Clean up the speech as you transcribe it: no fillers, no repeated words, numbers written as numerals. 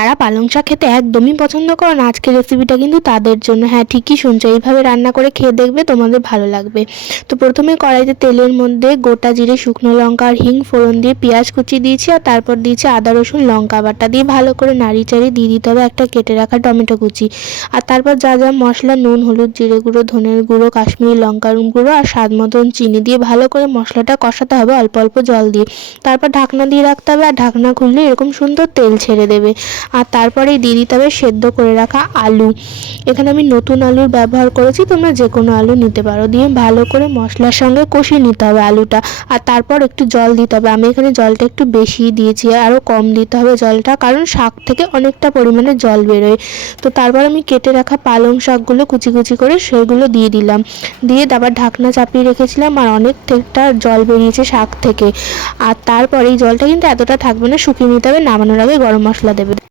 যারা পালং শাক খেতে একদমই পছন্দ করো না, আজকের রেসিপিটা কিন্তু তাদের জন্য। হ্যাঁ, ঠিকই শুনছো, এইভাবে রান্না করে খেয়ে দেখবে, তোমাদের ভালো লাগবে। তো প্রথমে কড়াইতে তেলের মধ্যে গোটা জিরে, শুকনো লঙ্কা আর হিং ফোড়ন দিয়ে পেঁয়াজ কুচি দিয়েছি, আর তারপর দিয়েছি আদা রসুন লঙ্কা বাটা দিয়ে ভালো করে নাড়ি চাড়িয়ে দিয়ে দিতে হবে একটা কেটে রাখা টমেটো কুচি। আর তারপর যা যা মশলা, নুন, হলুদ, জিরে গুঁড়ো, ধনের গুঁড়ো, কাশ্মীরি লঙ্কার গুঁড়ো আর স্বাদ মতন চিনি দিয়ে ভালো করে মশলাটা কষাতে হবে অল্প অল্প জল দিয়ে। তারপর ঢাকনা দিয়ে রাখতে হবে, আর ঢাকনা খুললে এরকম সুন্দর তেল ছেড়ে দেবে। আর তারপরেই দিয়ে দিতে হবে সেদ্ধ করে রাখা আলু। এখানে আমি নতুন আলুর ব্যবহার করেছি, তোমরা যে কোনো আলু নিতে পারো। দিয়ে ভালো করে মশলার সঙ্গে কষিয়ে নিতে হবে আলুটা। আর তারপর একটু জল দিতে হবে। আমি এখানে জলটা একটু বেশি দিয়েছি, আরও কম দিতে হবে জলটা, কারণ শাক থেকে অনেকটা পরিমাণে জল বেরোয়। তো তারপর আমি কেটে রাখা পালং শাকগুলো কুচি কুচি করে সেগুলো দিয়ে দিলাম। দিয়ে আবার ঢাকনা চাপিয়ে রেখেছিলাম, আর অনেকটা জল বেরিয়েছে শাক থেকে। আর তারপরে এই জলটা কিন্তু এতটা থাকবে না, শুকিয়ে নিতে হবে। নামানোর আগে গরম মশলা দেবে।